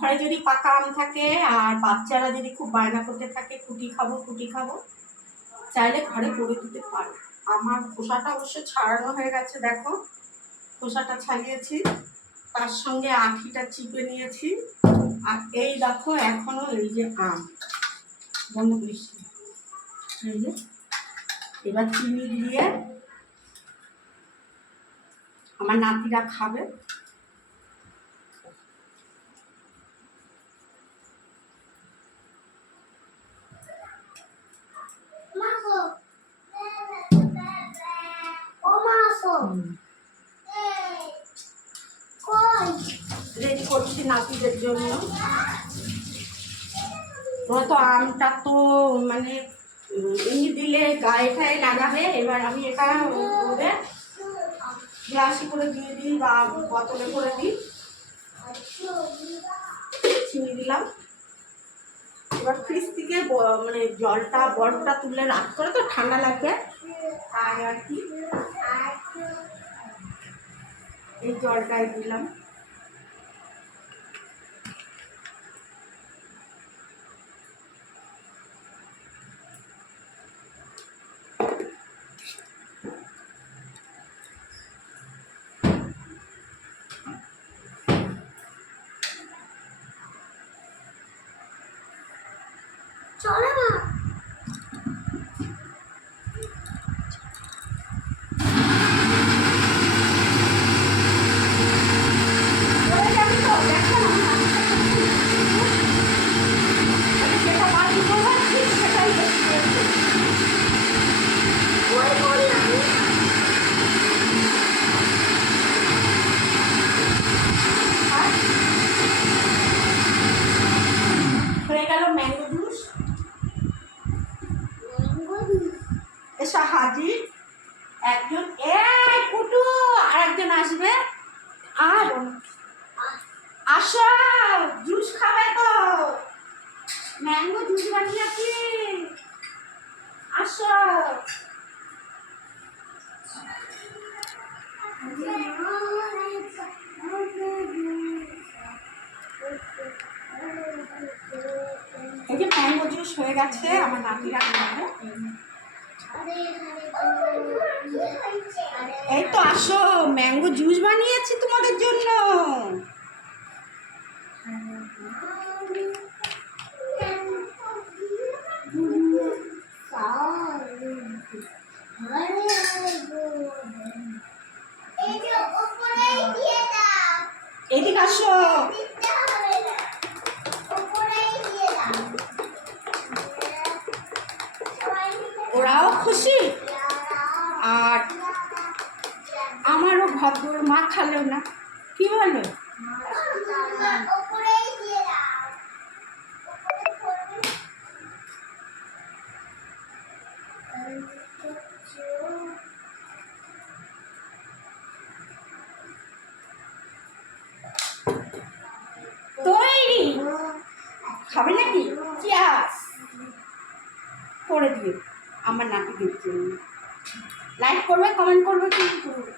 ঘরে যদি পাকা আম থাকে আর বাচ্চারা যদি খুব বায়না করতে থাকে ফুটি খাবো চাইলে ঘরে করে দিতে পারো। আমার খোসাটা অবশ্য ছাড়ানো হয়ে গেছে, দেখো খোসাটা ছাড়িয়েছি, তার সঙ্গে আখিটা চিপে নিয়েছি। আর এই দেখো এখনো এই যে আম বন্ধ করিস, এই যে এবার চিনি দিয়ে আমার নাতিরা খাবে। রেডি করছি নাতিদের জন্য। তো আমটা তো মানে এমনি দিলে গায়ে ঠায়ে লাগাবে, এবার আমি এটা ওদের গ্লাসে করে দিয়ে দিই বা বোতলে করে দিই। চিনি দিলাম, এবার ফ্রিজ থেকে মানে জলটা বরফটা তুলে রাখ করে তো ঠান্ডা লাগবে। আর কি এই জলটাই দিলাম। চলো না হয়ে গেল ম্যাঙ্গো জুস। এসা হাজির একজন, এই কুটু আর একজন আসবে। আর আসো জুস খাবে তো, ম্যাঙ্গো জুস বানিয়েছি, আসো। এই যে ম্যাঙ্গো জুস হয়ে গেছে, আমার নাতিরা খাবে। এই তো আসো, ম্যাঙ্গো জুস বানিয়েছি তোমাদের জন্য। এদিকে আসো, ওরাও খুশি আর আমারও ভদ্র মা খালেও না, কি বলো? তৈরি খাবে নাকি? চিয়াস করে দিও আমার নাতিদের জন্য। লাইক করবে, কমেন্ট করবে, কি করবে।